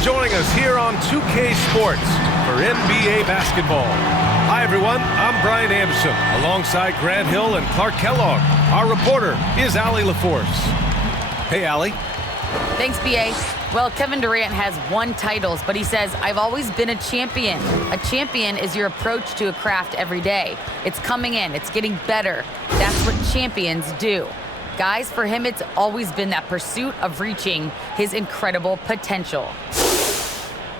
for joining us here on 2K Sports for NBA basketball. Hi, everyone. I'm Brian Anderson, alongside Grant Hill and Clark Kellogg. Our reporter is Allie LaForce. Hey, Allie. Thanks, B.A. Well, Kevin Durant has won titles, but he says, I've always been a champion. A champion is your approach to a craft every day. It's coming in. It's getting better. That's what champions do. Guys, for him, it's always been that pursuit of reaching his incredible potential.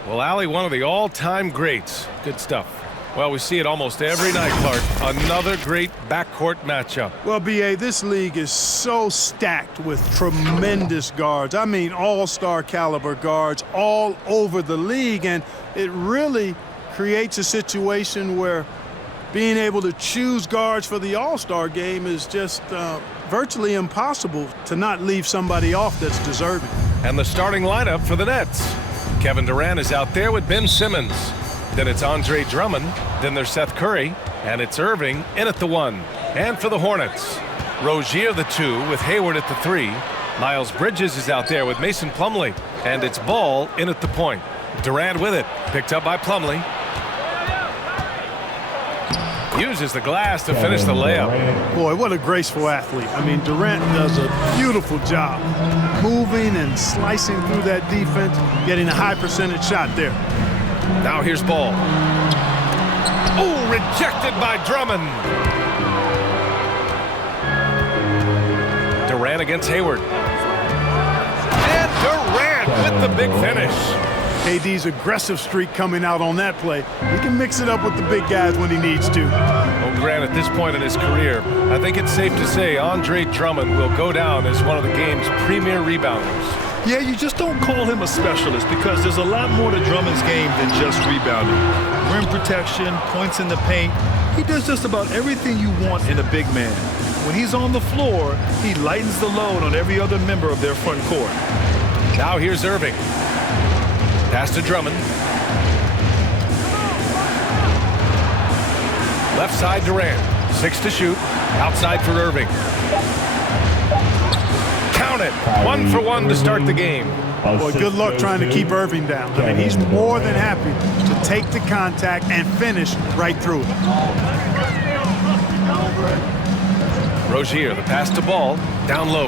Well, Allie, one of the all-time greats. Good stuff. Well, we see it almost every night, Clark. Another great backcourt matchup. Well, B.A., this league is so stacked with tremendous guards. I mean, all-star caliber guards all over the league, and it really creates a situation where being able to choose guards for the all-star game is just virtually impossible to not leave somebody off that's deserving. And the starting lineup for the Nets. Kevin Durant is out there with Ben Simmons. Then it's Andre Drummond. Then there's Seth Curry. And it's Irving in at the 1. And for the Hornets, Rozier the 2 with Hayward at the 3. Miles Bridges is out there with Mason Plumlee. And it's Ball in at the point. Durant with it. Picked up by Plumlee. Uses the glass to finish the layup. Boy, what a graceful athlete. I mean, Durant does a beautiful job moving and slicing through that defense, getting a high percentage shot there. Now here's Ball. Oh, rejected by Drummond. Durant against Hayward. And Durant with the big finish. KD's aggressive streak coming out on that play. He can mix it up with the big guys when he needs to. Well, Grant, at this point in his career, I think it's safe to say Andre Drummond will go down as one of the game's premier rebounders. Yeah, you just don't call him a specialist because there's a lot more to Drummond's game than just rebounding. Rim protection, points in the paint. He does just about everything you want in a big man. When he's on the floor, he lightens the load on every other member of their front court. Now here's Irving. Pass to Drummond. Left side Durant. 6 to shoot. Outside for Irving. Count it. 1 for 1 to start the game. Boy, good luck trying to keep Irving down. I mean, he's more than happy to take the contact and finish right through it. Rozier, the pass to Ball. Down low.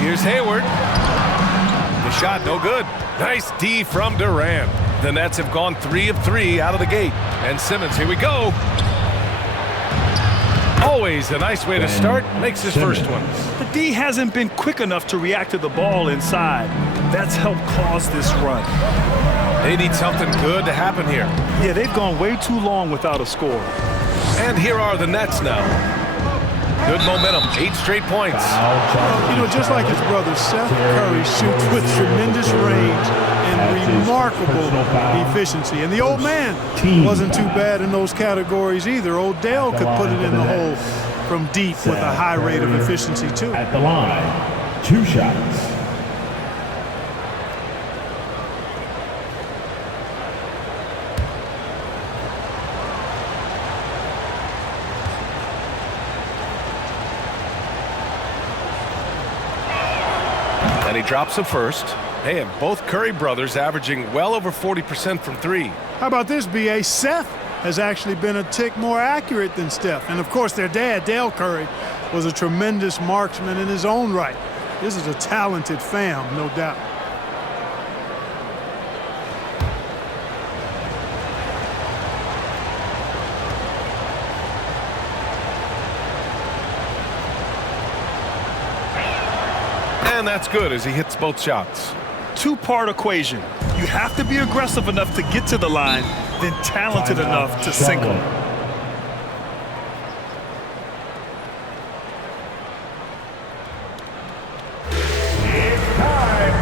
Here's Hayward. The shot, no good. Nice D from Durant. The Nets have gone 3 of 3 out of the gate. And Simmons, here we go. Always a nice way to start. Makes his first one. The D hasn't been quick enough to react to the ball inside. That's helped cause this run. They need something good to happen here. Yeah, they've gone way too long without a score. And here are the Nets now. Good momentum, 8 straight points. You know, just like his brother, Seth Curry shoots with tremendous range and remarkable efficiency. And the old man wasn't too bad in those categories either. Odell could put it in the hole from deep with a high rate of efficiency, too. At the line, 2 shots. And he drops the first. Hey, and both Curry brothers averaging well over 40% from 3. How about this, B.A.? Seth has actually been a tick more accurate than Steph. And, of course, their dad, Dale Curry, was a tremendous marksman in his own right. This is a talented fam, no doubt. And that's good as he hits both shots. 2-part equation. You have to be aggressive enough to get to the line, then talented enough to sink them. It's time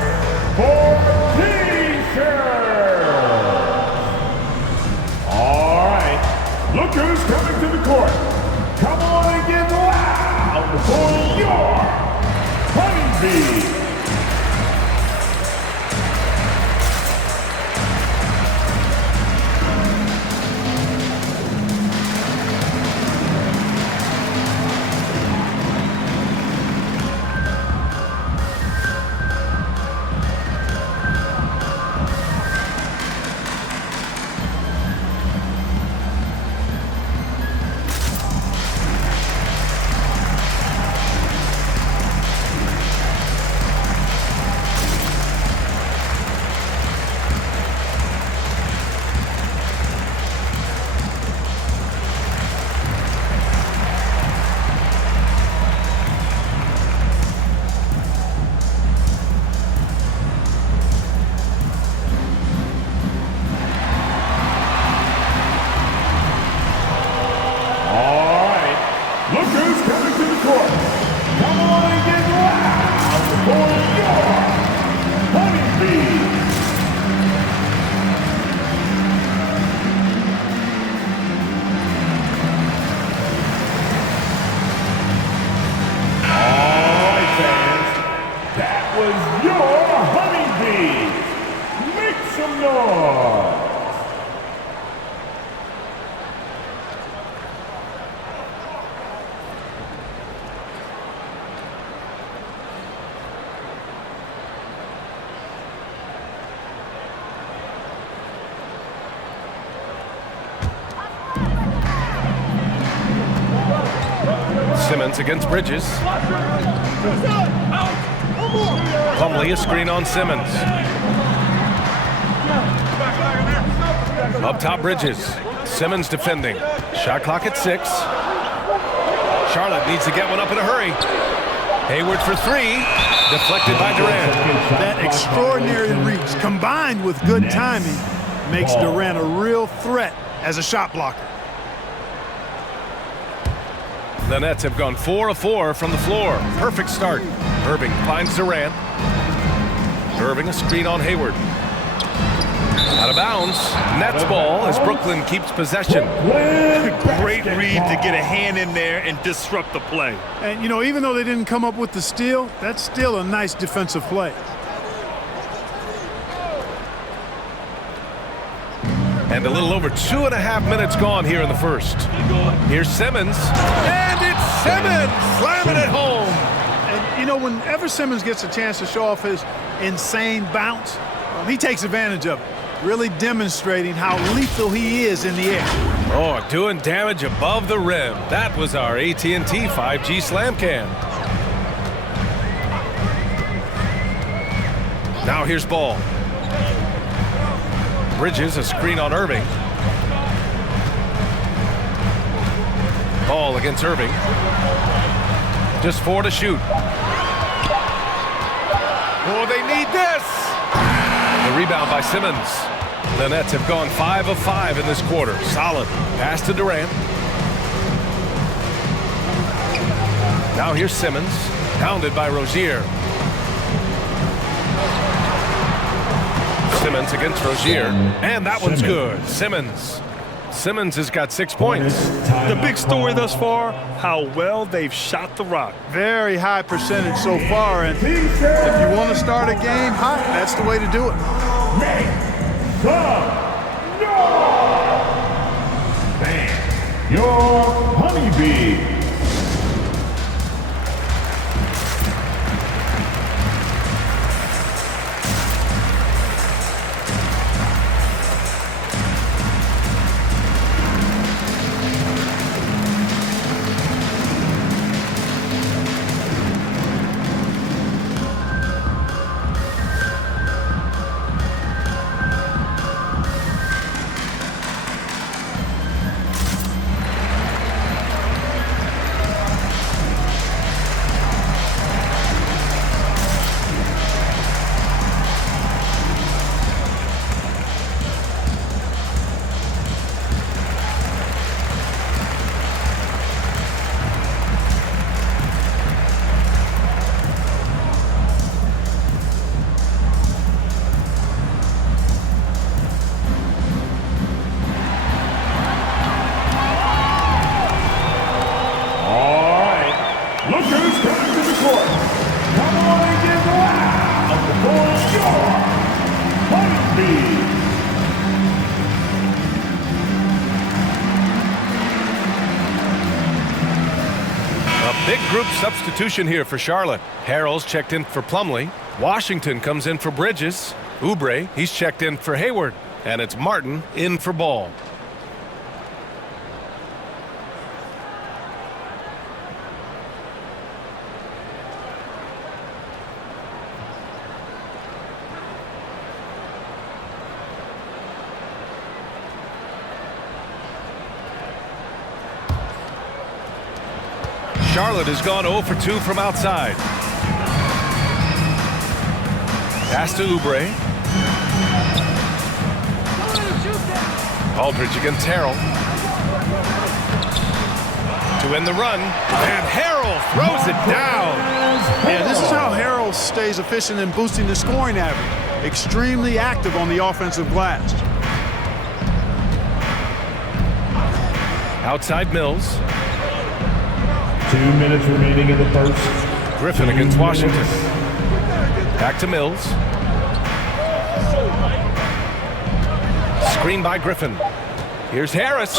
for T-shirts. All right, look who's coming to the court. Come on and get loud for your Honeybee. yards. Simmons against Bridges. Plumlee, a screen on Simmons. Up top, Bridges. Simmons defending. Shot clock at 6. Charlotte needs to get one up in a hurry. Hayward for 3. Deflected by Durant. That extraordinary reach combined with good timing makes Durant a real threat as a shot blocker. The Nets have gone 4 of 4 from the floor. Perfect start. Irving finds Durant. Irving, a screen on Hayward. Out of bounds. Nets ball as Brooklyn keeps possession. Great read to get a hand in there and disrupt the play. And, you know, even though they didn't come up with the steal, that's still a nice defensive play. And a little over 2.5 minutes gone here in the first. Here's Simmons. And it's Simmons slamming it home. And, you know, whenever Simmons gets a chance to show off his insane bounce, he takes advantage of it, really demonstrating how lethal he is in the air. Oh, doing damage above the rim. That was our AT&T 5G Slam Cam. Now here's Ball. Bridges, a screen on Irving. Ball against Irving. Just 4 to shoot. Oh, they need this! The rebound by Simmons. The Nets have gone 5 of 5 in this quarter. Solid. Pass to Durant. Now here's Simmons. Pounded by Rozier. Simmons against Rozier. And that one's good. Simmons. Simmons has got 6 points. The big story thus far, how well they've shot the rock. Very high percentage so far, and if you want to start a game hot, that's the way to do it. Make some noise! Thank your honeybee. Big group substitution here for Charlotte. Harrell's checked in for Plumlee. Washington comes in for Bridges. Oubre, he's checked in for Hayward. And it's Martin in for Ball. Charlotte has gone 0 for 2 from outside. Pass to Oubre. Aldridge against Harrell. To end the run. And Harrell throws it down. Yeah, this is how Harrell stays efficient in boosting the scoring average. Extremely active on the offensive glass. Outside Mills. 2 minutes remaining in the first. Griffin against Washington. Back to Mills. screen by Griffin. Here's Harris,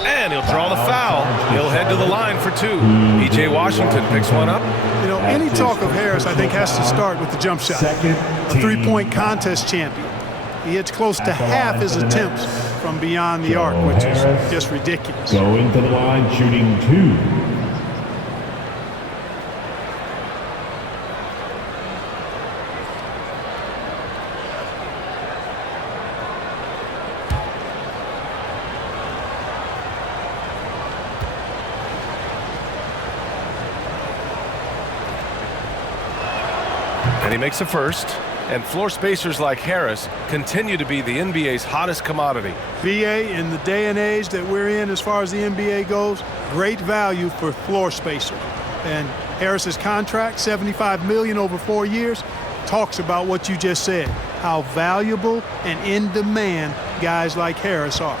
and he'll draw the foul. He'll head to the line for two. P.J. Washington picks one up. You know, any talk of Harris, I think, has to start with the jump shot. A three-point contest champion. He hits close to half his attempts from beyond the arc, which is just ridiculous. Going to the line, shooting 2. And he makes a first. And floor spacers like Harris continue to be the NBA's hottest commodity. VA, in the day and age that we're in as far as the NBA goes, great value for floor spacer. And Harris's contract, $75 million over 4 years, talks about what you just said, how valuable and in demand guys like Harris are.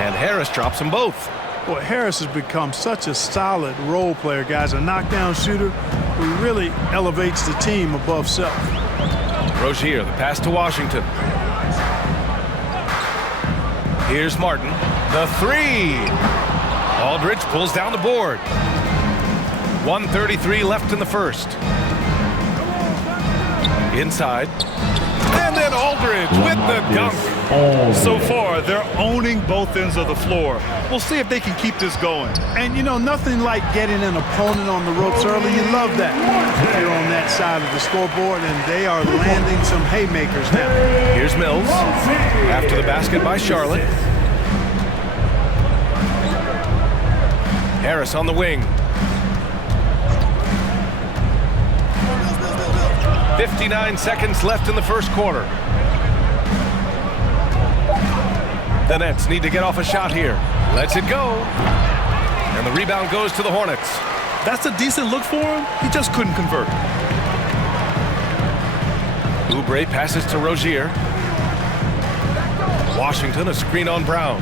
And Harris drops them both. Boy, Harris has become such a solid role player, guys, a knockdown shooter who really elevates the team above self. Rozier, the pass to Washington. Here's Martin, the three. Aldridge pulls down the board. 1:33 left in the first. Inside. And then Aldridge with the dunk. So far, they're owning both ends of the floor. We'll see if they can keep this going. And, you know, nothing like getting an opponent on the ropes early. You love that. You're on that side of the scoreboard, and they are landing some haymakers now. Here's Mills. After the basket by Charlotte. Harris on the wing. 59 seconds left in the first quarter. The Nets need to get off a shot here. Lets it go. And the rebound goes to the Hornets. That's a decent look for him. He just couldn't convert. Oubre passes to Rozier. Washington, a screen on Brown.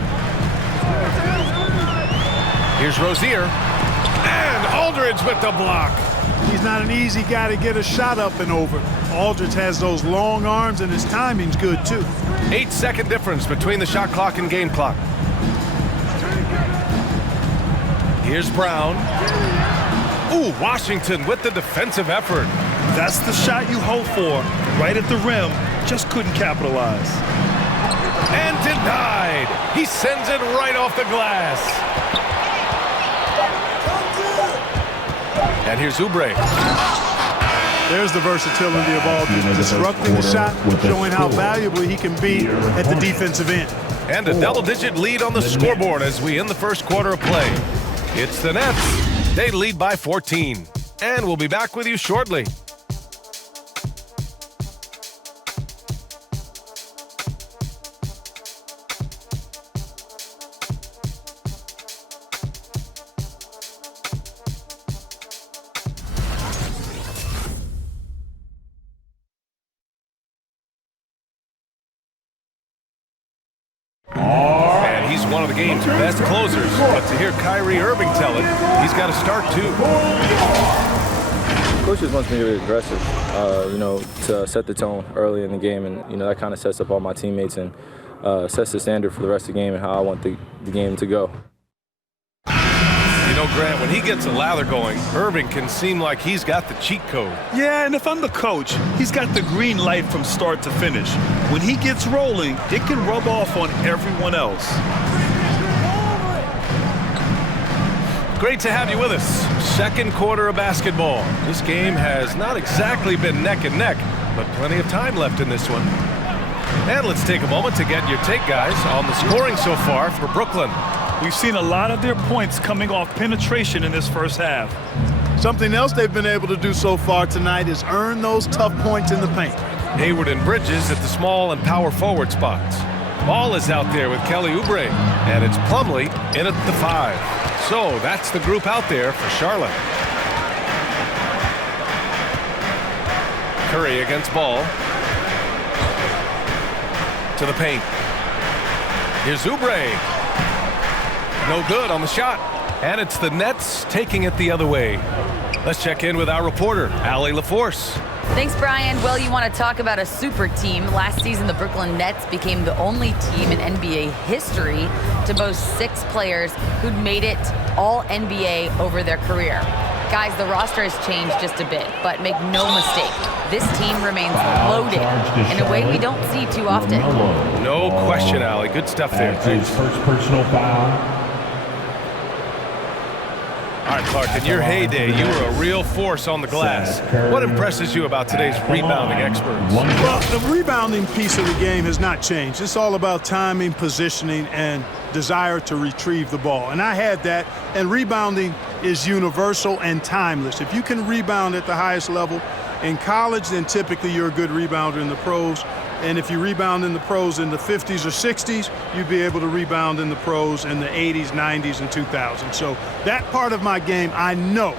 Here's Rozier. And Aldridge with the block. He's not an easy guy to get a shot up and over. Aldridge has those long arms, and his timing's good, too. 8-second difference between the shot clock and game clock. Here's Brown. Ooh, Washington with the defensive effort. That's the shot you hope for. Right at the rim, just couldn't capitalize. And denied. He sends it right off the glass. And here's Oubre. There's the versatility of Aldridge, disrupting the shot, showing how valuable he can be at the defensive end. And a double-digit lead on the scoreboard as we end the first quarter of play. It's the Nets. They lead by 14. And we'll be back with you shortly. And he's one of the game's best closers. But to hear Kyrie Irving tell it, he's got to start too. Coach just wants me to be aggressive, to set the tone early in the game. And, that kind of sets up all my teammates and sets the standard for the rest of the game and how I want the game to go. You know, Grant, when he gets a lather going, Irving can seem like he's got the cheat code. Yeah, and if I'm the coach, he's got the green light from start to finish. When he gets rolling, it can rub off on everyone else. Great to have you with us. Second quarter of basketball. This game has not exactly been neck and neck, but plenty of time left in this one. And let's take a moment to get your take, guys, on the scoring so far for Brooklyn. We've seen a lot of their points coming off penetration in this first half. Something else they've been able to do so far tonight is earn those tough points in the paint. Hayward and Bridges at the small and power forward spots. Ball is out there with Kelly Oubre, and it's Plumlee in at the 5. So that's the group out there for Charlotte. Curry against Ball. To the paint. Here's Oubre. No good on the shot. And it's the Nets taking it the other way. Let's check in with our reporter, Allie LaForce. Thanks, Brian. Well, you want to talk about a super team. Last season, the Brooklyn Nets became the only team in NBA history to boast 6 players who'd made it all NBA over their career. Guys, the roster has changed just a bit, but make no mistake, this team remains loaded in a way we don't see too often. No question, Allie. Good stuff there. His first personal foul. All right, Clark, in your heyday, you were a real force on the glass. What impresses you about today's rebounding experts? Well, the rebounding piece of the game has not changed. It's all about timing, positioning, and desire to retrieve the ball. And I had that, and rebounding is universal and timeless. If you can rebound at the highest level in college, then typically you're a good rebounder in the pros. And if you rebound in the pros in the 50s or 60s, you'd be able to rebound in the pros in the 80s, 90s, and 2000s. So that part of my game, I know,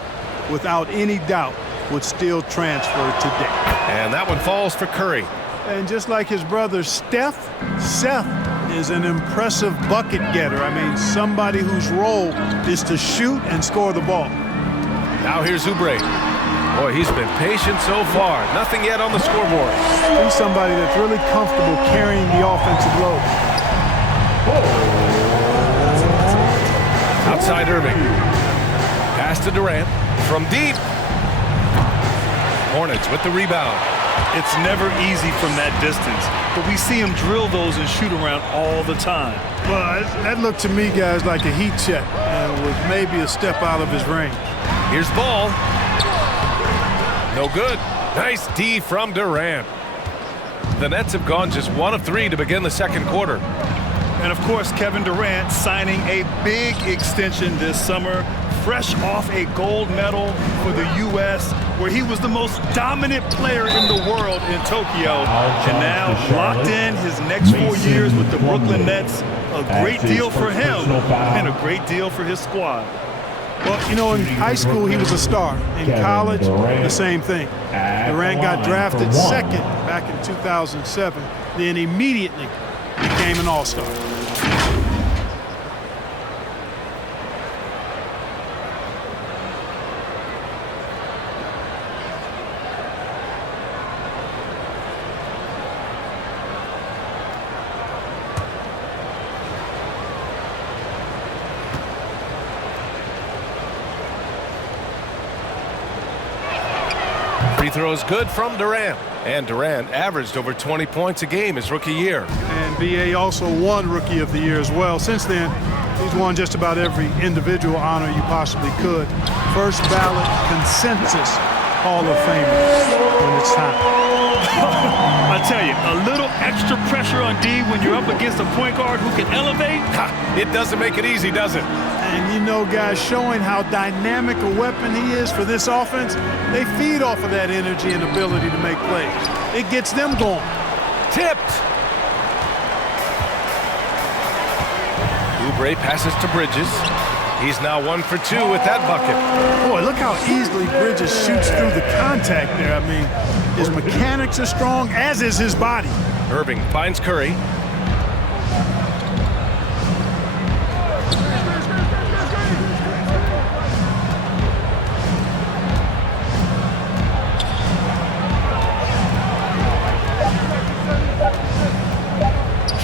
without any doubt, would still transfer today. And that one falls for Curry. And just like his brother Seth is an impressive bucket getter. I mean, somebody whose role is to shoot and score the ball. Now here's Oubre. Boy, he's been patient so far. Nothing yet on the scoreboard. He's somebody that's really comfortable carrying the offensive load. Outside Irving. Pass to Durant. From deep. Hornets with the rebound. It's never easy from that distance, but we see him drill those and shoot around all the time. Well, that looked to me, guys, like a heat check. And was maybe a step out of his range. Here's ball. No good. Nice D from Durant. The Nets have gone just 1 of 3 to begin the second quarter. And of course, Kevin Durant signing a big extension this summer, fresh off a gold medal for the U.S., where he was the most dominant player in the world in Tokyo. And now locked in his next 4 years with the Brooklyn Nets. A great deal for him and a great deal for his squad. Well, you know, in high school, he was a star. In college, the same thing. Durant got drafted second back in 2007, then immediately became an all-star. Free throw is good from Durant. And Durant averaged over 20 points a game his rookie year. And B.A. also won Rookie of the Year as well. Since then, he's won just about every individual honor you possibly could. First ballot consensus Hall of Famer when it's time. I tell you, a little extra pressure on D when you're up against a point guard who can elevate. It doesn't make it easy, does it? And you know, guys, showing how dynamic a weapon he is for this offense, they feed off of that energy and ability to make plays. It gets them going. Tipped. Oubre passes to Bridges. He's now 1 for 2 with that bucket. Boy, look how easily Bridges shoots through the contact there. I mean, his mechanics are strong, as is his body. Irving finds Curry.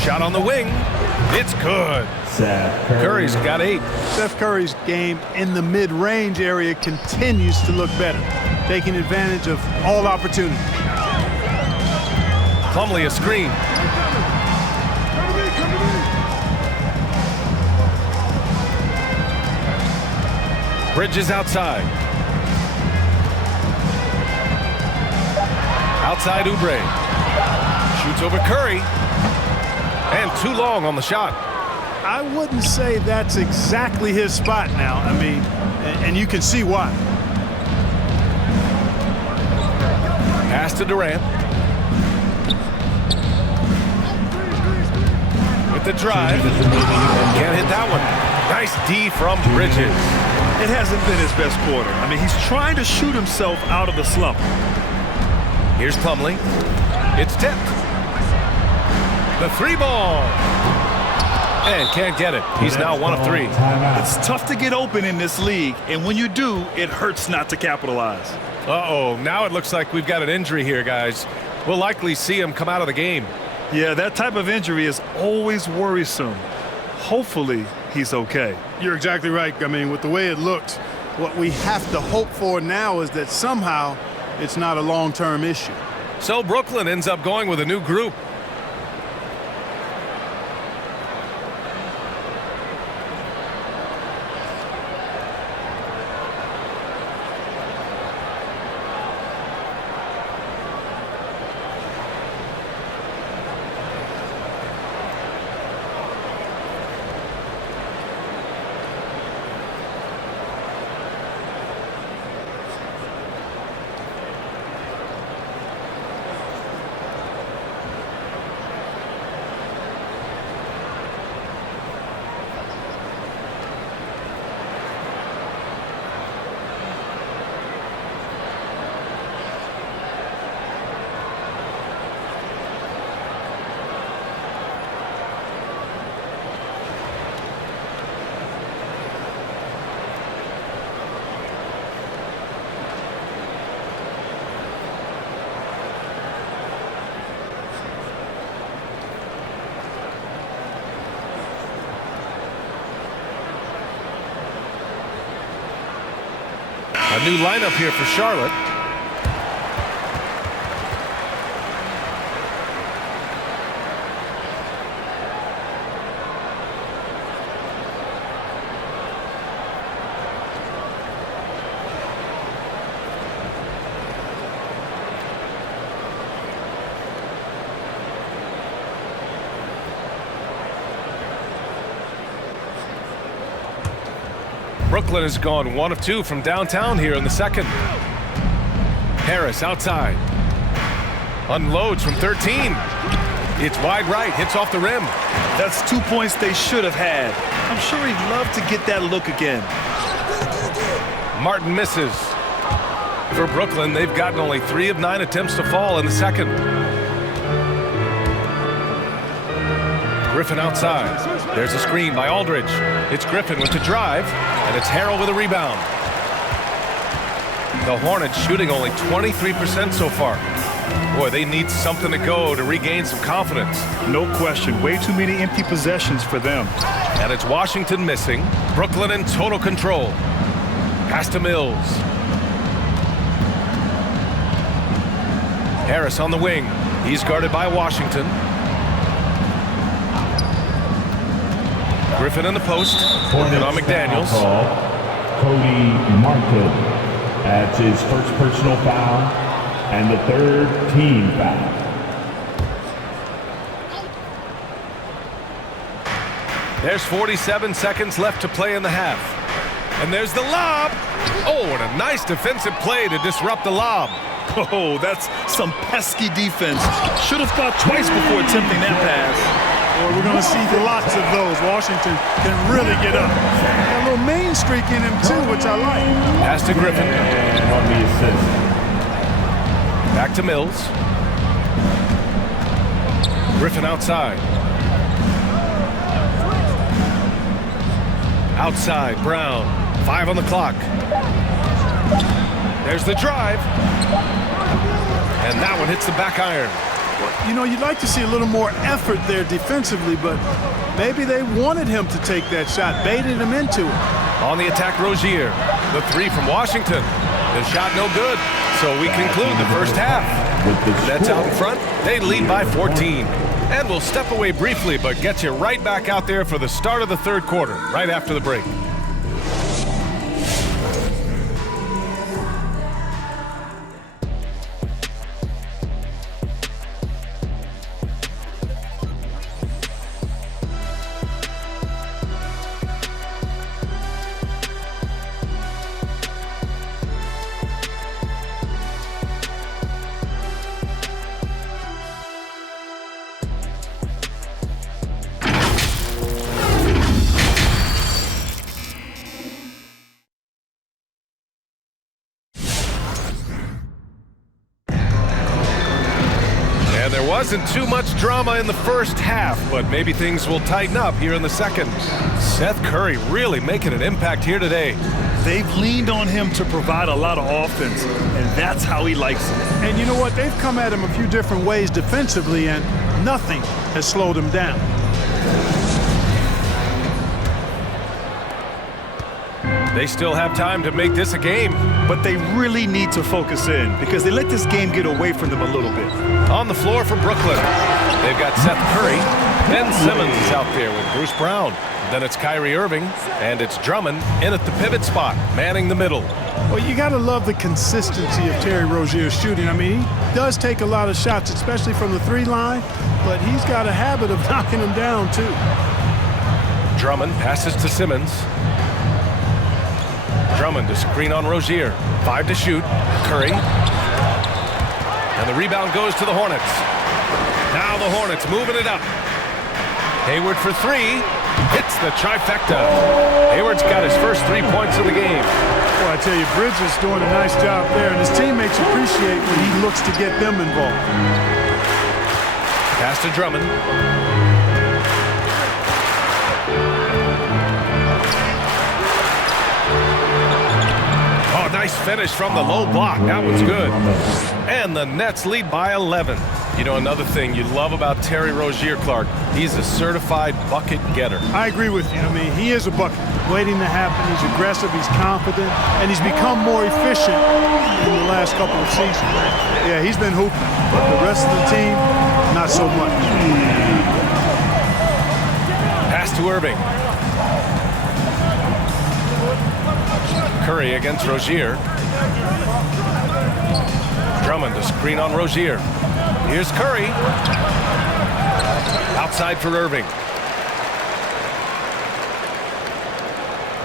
Shot on the wing. It's good. Curry's got 8. Steph Curry's game in the mid-range area continues to look better, taking advantage of all opportunities. Plumlee a screen. Bridges outside. Outside Oubre. Shoots over Curry. And too long on the shot. I wouldn't say that's exactly his spot now. I mean, and you can see why. Pass to Durant. With the drive. Can't hit that one. Nice D from Bridges. It hasn't been his best quarter. I mean, he's trying to shoot himself out of the slump. Here's Plumlee. It's tipped. The 3-ball. And can't get it. He's now 1 of 3. It's tough to get open in this league, and when you do, it hurts not to capitalize. Uh-oh, now it looks like we've got an injury here, guys. We'll likely see him come out of the game. Yeah, that type of injury is always worrisome. Hopefully, he's okay. You're exactly right. I mean, with the way it looks, what we have to hope for now is that somehow it's not a long-term issue. So Brooklyn ends up going with a new group. A new lineup here for Charlotte. Brooklyn has gone 1 of 2 from downtown here in the second. Harris outside. Unloads from 13. It's wide right, hits off the rim. That's 2 points they should have had. I'm sure he'd love to get that look again. Martin misses. For Brooklyn, they've gotten only 3 of 9 attempts to fall in the second. Griffin outside. There's a screen by Aldridge. It's Griffin with the drive, and it's Harrell with a rebound. The Hornets shooting only 23% so far. Boy, they need something to go to regain some confidence. No question. Way too many empty possessions for them. And it's Washington missing. Brooklyn in total control. Pass to Mills. Harris on the wing. He's guarded by Washington. Griffin in the post. Working on McDaniels. Cody Martin adds his first personal foul and the third team foul. There's 47 seconds left to play in the half. And there's the lob. Oh, and a nice defensive play to disrupt the lob. Oh, that's some pesky defense. Should have thought twice before attempting that pass. Well, we're going to see lots of those. Washington can really get up. A little main streak in him, too, which I like. Pass to Griffin. And on the assist. Back to Mills. Griffin outside. Outside, Brown. 5 on the clock. There's the drive. And that one hits the back iron. You know, you'd like to see a little more effort there defensively, but maybe they wanted him to take that shot, baited him into it. On the attack, Rozier. The 3 from Washington. The shot no good. So we conclude the first half. Nets out in front. They lead by 14. And we'll step away briefly, but get you right back out there for the start of the third quarter, right after the break. Wasn't too much drama in the first half, but maybe things will tighten up here in the second. Seth Curry really making an impact here today. They've leaned on him to provide a lot of offense, and that's how he likes it. And you know what? They've come at him a few different ways defensively, and nothing has slowed him down. They still have time to make this a game. But they really need to focus in because they let this game get away from them a little bit. On the floor for Brooklyn, they've got Seth Curry. Ben Simmons is out there with Bruce Brown. Then it's Kyrie Irving, and it's Drummond in at the pivot spot, manning the middle. Well, you got to love the consistency of Terry Rozier's shooting. I mean, he does take a lot of shots, especially from the three line, but he's got a habit of knocking them down, too. Drummond passes to Simmons. Drummond to screen on Rozier. 5 to shoot. Curry. And the rebound goes to the Hornets. Now the Hornets moving it up. Hayward for 3. Hits the trifecta. Hayward's got his first 3 points of the game. Well, I tell you, Bridges doing a nice job there, and his teammates appreciate when he looks to get them involved. Pass to Drummond. Nice finish from the low block. That was good. And the Nets lead by 11. You know, another thing you love about Terry Rozier, Clark, he's a certified bucket getter. I agree with you. I mean, he is a bucket waiting to happen. He's aggressive, he's confident, and he's become more efficient in the last couple of seasons. Yeah, he's been hooping, but the rest of the team, not so much. Pass to Irving. Curry against Rozier. Drummond to screen on Rozier. Here's Curry. Outside for Irving.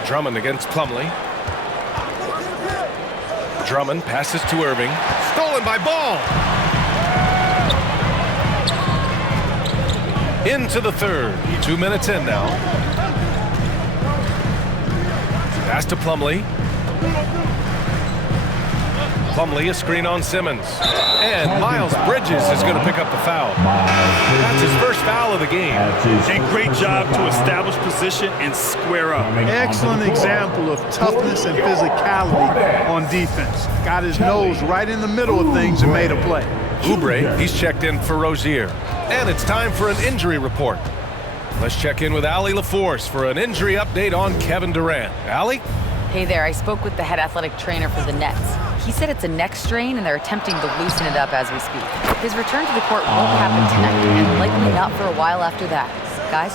Drummond against Plumlee. Drummond passes to Irving. Stolen by Ball. Into the third. 2 minutes in now. Pass to Plumlee. Plumlee, a screen on Simmons. And Miles Bridges is going to pick up the foul. That's his first foul of the game. And great job to establish position and square up. Excellent example of toughness and physicality on defense. Got his nose right in the middle of things and made a play. Oubre, he's checked in for Rozier. And it's time for an injury report. Let's check in with Allie LaForce for an injury update on Kevin Durant. Allie? Hey there, I spoke with the head athletic trainer for the Nets. He said it's a neck strain and they're attempting to loosen it up as we speak. His return to the court won't happen tonight and likely not for a while after that. Guys?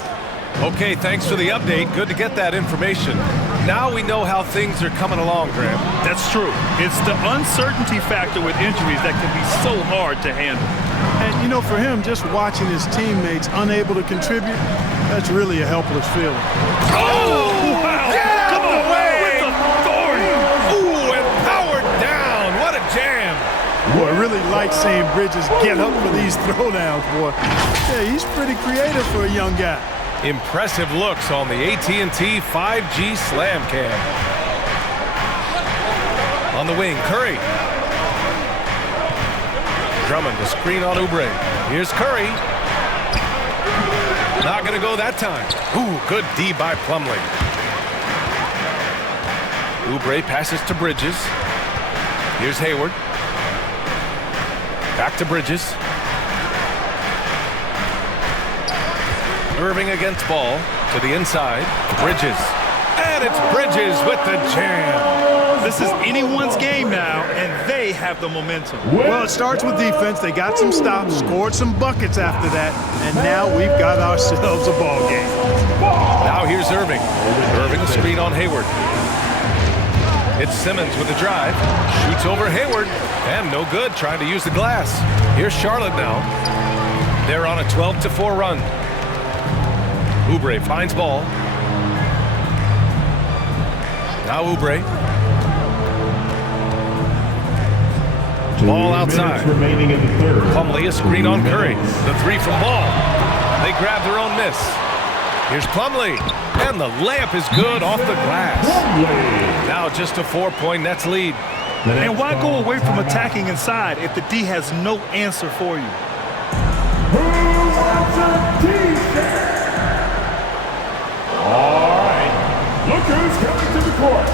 Okay, thanks for the update. Good to get that information. Now we know how things are coming along, Graham. That's true. It's the uncertainty factor with injuries that can be so hard to handle. And, you know, for him, just watching his teammates unable to contribute, that's really a helpless feeling. Oh, wow! Come away with authority! Ooh, and powered down. What a jam! Boy, I really like seeing Bridges get up for these throwdowns, boy. Yeah, he's pretty creative for a young guy. Impressive looks on the AT&T 5G Slam Cam. On the wing, Curry. Drummond to screen on Oubre. Here's Curry. Not going to go that time. Ooh, good D by Plumlee. Oubre passes to Bridges. Here's Hayward. Back to Bridges. Irving against Ball to the inside. Bridges. And it's Bridges with the jam. This is anyone's game now, and they have the momentum. Well, it starts with defense. They got some stops, scored some buckets after that, and now we've got ourselves a ball game. Now here's Irving. Irving screen on Hayward. It's Simmons with the drive. Shoots over Hayward. And no good, trying to use the glass. Here's Charlotte now. They're on a 12-4 run. Oubre finds Ball. Now Oubre. Ball outside. Plumlee, a screen on Curry. The three from Ball. They grab their own miss. Here's Plumlee. And the layup is good off the glass. Now just a 4-point Nets lead. And why go away from attacking inside if the D has no answer for you? Who wants a t-shirt? All right. Look who's coming to the court.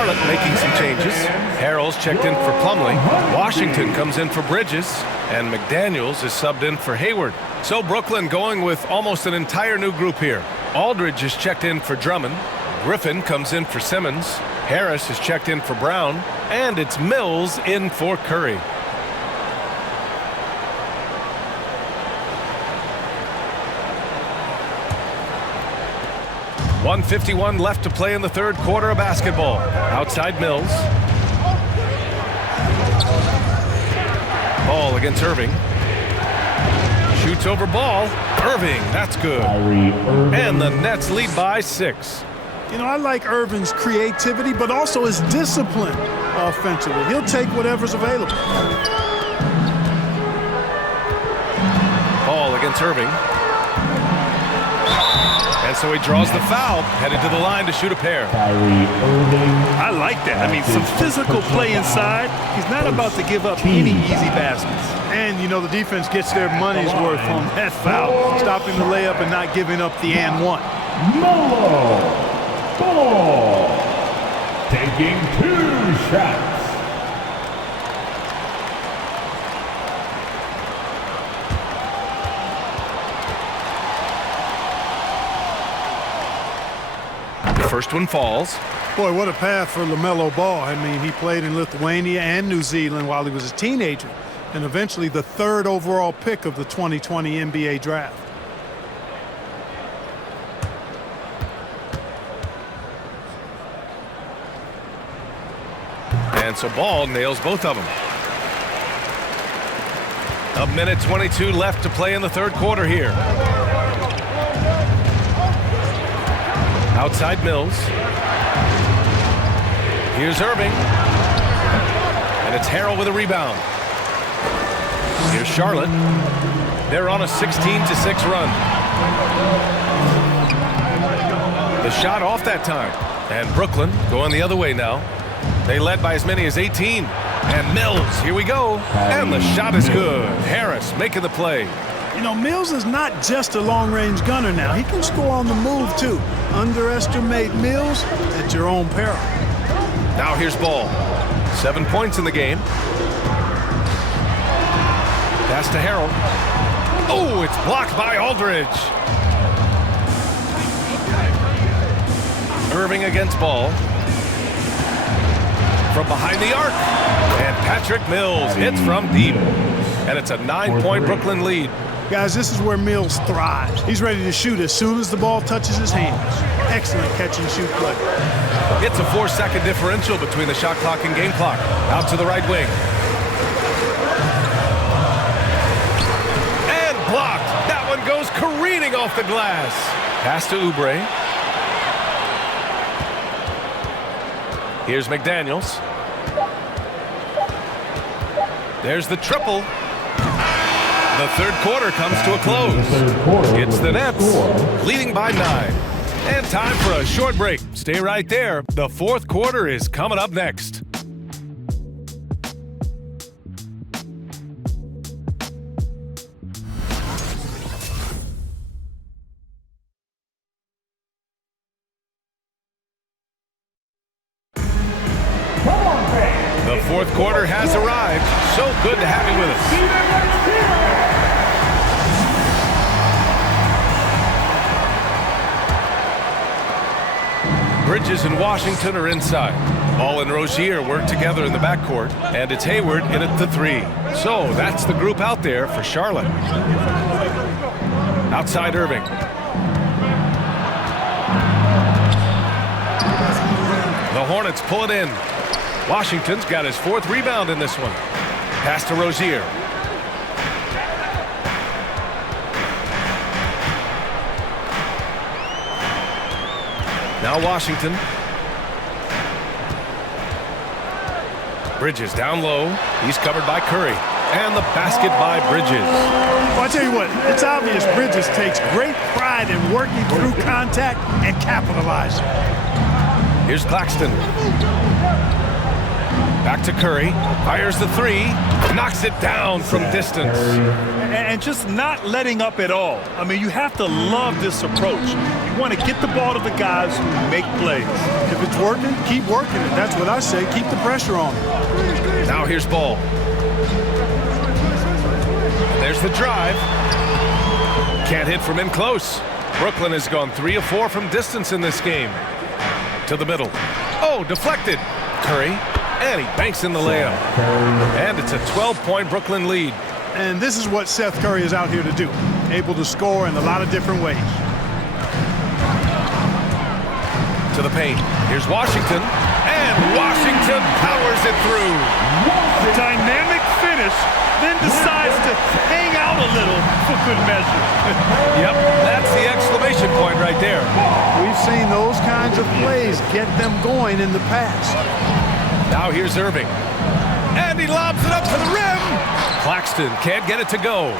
Charlotte making some changes. Harrell's checked in for Plumlee. Washington comes in for Bridges. And McDaniels is subbed in for Hayward. So Brooklyn going with almost an entire new group here. Aldridge is checked in for Drummond. Griffin comes in for Simmons. Harris is checked in for Brown. And it's Mills in for Curry. .151 left to play in the third quarter of basketball. Outside Mills. Ball against Irving. Shoots over Ball. Irving, that's good. And the Nets lead by 6. You know, I like Irving's creativity, but also his discipline offensively. He'll take whatever's available. Ball against Irving. And so he draws the foul, headed to the line to shoot a pair. I like that. I mean, some physical play inside. He's not about to give up any easy baskets. And, you know, the defense gets their money's worth on that foul, stopping the layup and not giving up the and one. Melo Ball taking 2 shots. First one falls. Boy, what a path for LaMelo Ball. I mean, he played in Lithuania and New Zealand while he was a teenager, and eventually the 3rd overall pick of the 2020 NBA draft. And so Ball nails both of them. A minute 22 left to play in the third quarter here. Outside Mills. Here's Irving. And it's Harrell with a rebound. Here's Charlotte. They're on a 16-6 run. The shot off that time. And Brooklyn going the other way now. They led by as many as 18. And Mills, here we go. And the shot is good. Harris making the play. You know, Mills is not just a long-range gunner now. He can score on the move, too. Underestimate Mills at your own peril. Now here's Ball. 7 points in the game. Pass to Harrell. Oh, it's blocked by Aldridge. Irving against Ball. From behind the arc. And Patrick Mills hits from deep. And it's a 9-point Brooklyn lead. Guys, this is where Mills thrives. He's ready to shoot as soon as the ball touches his hands. Excellent catch-and-shoot play. It's a 4-second differential between the shot clock and game clock. Out to the right wing. And blocked. That one goes careening off the glass. Pass to Oubre. Here's McDaniels. There's the triple. The third quarter comes to a close. It's the Nets leading by 9. And time for a short break. Stay right there. The fourth quarter is coming up next. The fourth quarter has arrived. So good to have you with us. Bridges and Washington are inside. Ball and Rozier work together in the backcourt, and it's Hayward in at the 3. So that's the group out there for Charlotte. Outside Irving. The Hornets pull it in. Washington's got his 4th rebound in this one. Pass to Rozier. Now Washington. Bridges down low. He's covered by Curry. And the basket by Bridges. Well, I tell you what, it's obvious Bridges takes great pride in working through contact and capitalizing. Here's Claxton. Back to Curry. Fires the three. Knocks it down from distance. And just not letting up at all. I mean, you have to love this approach. You want to get the ball to the guys who make plays. If it's working, keep working it. That's what I say. Keep the pressure on. Now here's Ball. There's the drive. Can't hit from in close. Brooklyn has gone 3 of 4 from distance in this game. To the middle. Oh, deflected. Curry. And he banks in the layup. And it's a 12-point Brooklyn lead. And this is what Seth Curry is out here to do. Able to score in a lot of different ways. To the paint. Here's Washington. And Washington powers it through. Dynamic finish, then decides to hang out a little for good measure. Yep, that's the exclamation point right there. We've seen those kinds of plays get them going in the past. Now here's Irving. And he lobs it up to the rim. Claxton can't get it to go.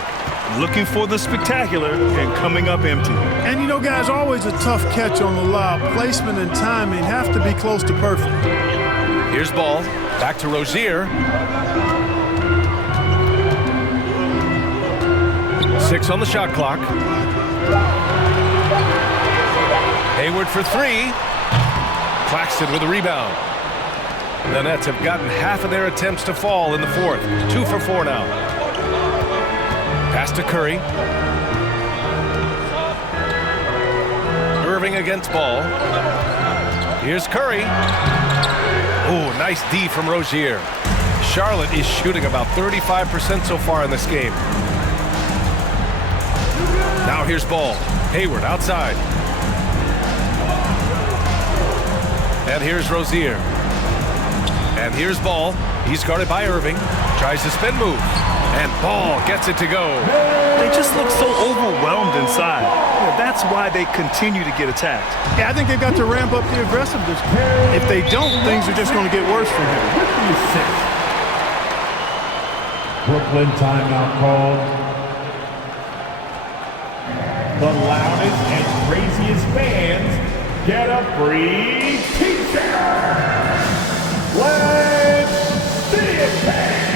Looking for the spectacular and coming up empty. And you know, guys, always a tough catch on the lob. Placement and timing have to be close to perfect. Here's Ball. Back to Rozier. 6 on the shot clock. Hayward for 3. Claxton with a rebound. The Nets have gotten half of their attempts to fall in the fourth. 2 for 4 now. Pass to Curry. Irving against Ball. Here's Curry. Oh, nice D from Rozier. Charlotte is shooting about 35% so far in this game. Now here's Ball. Hayward outside. And here's Rozier. And here's Ball. He's guarded by Irving. Tries to spin move. And Ball gets it to go. They just look so overwhelmed inside. Yeah, that's why they continue to get attacked. Yeah, I think they've got to ramp up the aggressiveness. If they don't, things are just going to get worse from here. Brooklyn timeout called. The loudest and craziest fans get a free t-shirt. Let's see it, man.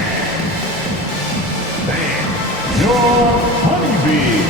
Your honeybee.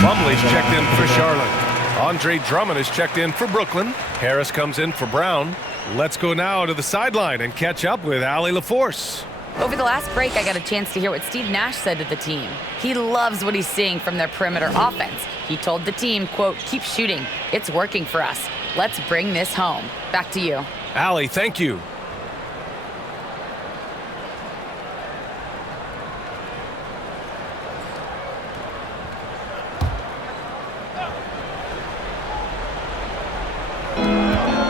Plumlee's checked in for Charlotte. Andre Drummond is checked in for Brooklyn. Harris comes in for Brown. Let's go now to the sideline and catch up with Allie LaForce. Over the last break, I got a chance to hear what Steve Nash said to the team. He loves what he's seeing from their perimeter offense. He told the team, quote, "Keep shooting. It's working for us. Let's bring this home." Back to you. Allie, thank you.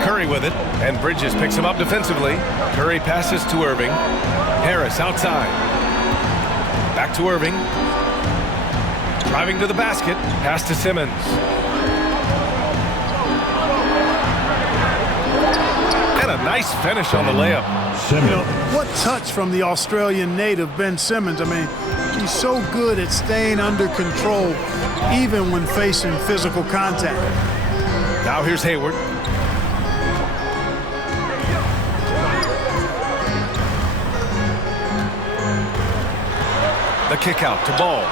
Curry with it, and Bridges picks him up defensively. Curry passes to Irving. Harris outside. Back to Irving. Driving to the basket. Pass to Simmons. And a nice finish on the layup. You know, what touch from the Australian native, Ben Simmons. I mean, he's so good at staying under control, even when facing physical contact. Now here's Hayward. The kick out to Ball.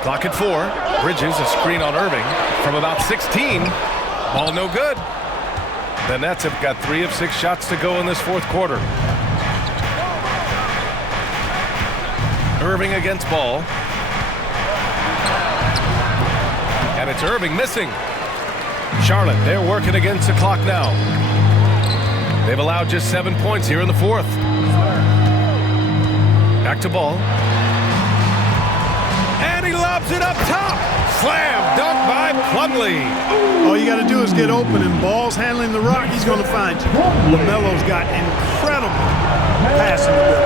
Clock at 4. Bridges a screen on Irving from about 16. Ball no good. The Nets have got 3 of 6 shots to go in this fourth quarter. Irving against Ball. And it's Irving missing. Charlotte, they're working against the clock now. They've allowed just 7 points here in the fourth. Back to Ball. And he lobs it up top. Slam dunk by Plumlee. All you got to do is get open, and Ball's handling the rock. He's going to find you. LaMelo's got incredible passing ability.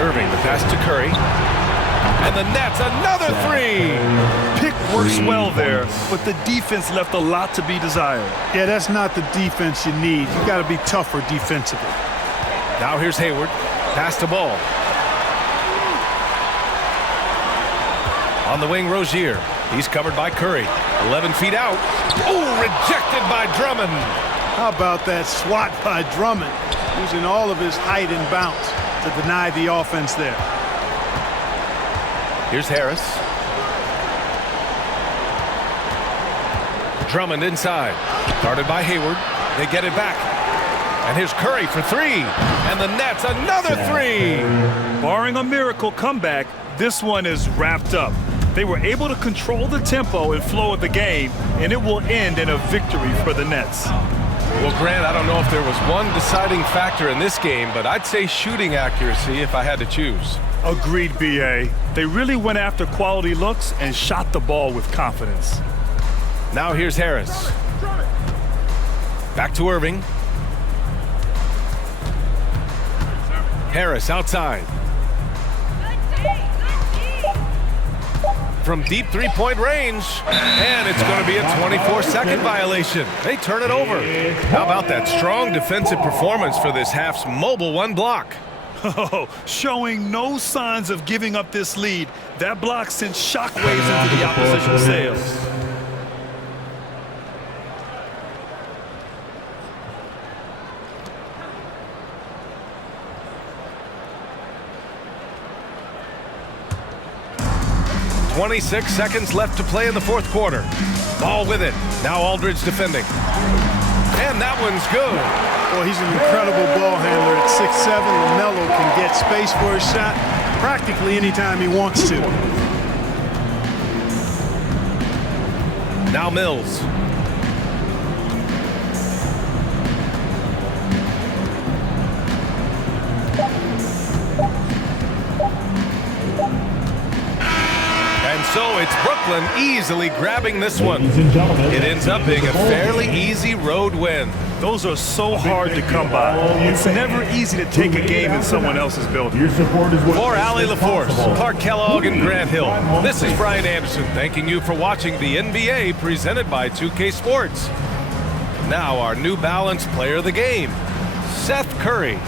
Irving, the pass to Curry. And the Nets, another 3. Pick works well there, but the defense left a lot to be desired. Yeah, that's not the defense you need. You got to be tougher defensively. Now here's Hayward. Pass to Ball. On the wing, Rozier. He's covered by Curry. 11 feet out. Oh, rejected by Drummond. How about that swat by Drummond, using all of his height and bounce to deny the offense there. Here's Harris. Drummond inside. Guarded by Hayward. They get it back. And here's Curry for 3. And the Nets, another 3. Barring a miracle comeback, this one is wrapped up. They were able to control the tempo and flow of the game, and it will end in a victory for the Nets. Well, Grant, I don't know if there was one deciding factor in this game, but I'd say shooting accuracy if I had to choose. Agreed, B.A. They really went after quality looks and shot the ball with confidence. Now here's Harris. Back to Irving. Harris outside. From deep three-point range, and it's going to be a 24-second violation. They turn it over. How about that strong defensive performance for this half's mobile 1 block? Oh, showing no signs of giving up this lead. That block sent shockwaves into the opposition's sails. .26 seconds left to play in the fourth quarter. Ball with it. Now Aldridge defending. And that one's good. Well, he's an incredible ball handler at 6'7". LaMelo can get space for his shot practically anytime he wants to. Now Mills. And so it's Brooklyn easily grabbing this one. It ends up being a fairly easy road win. Those are so hard to come by. It's never easy to take a game in someone else's building. For Allie LaForce, Clark Kellogg, and Grant Hill, this is Brian Anderson thanking you for watching the NBA presented by 2K Sports. Now our New Balance player of the game, Seth Curry.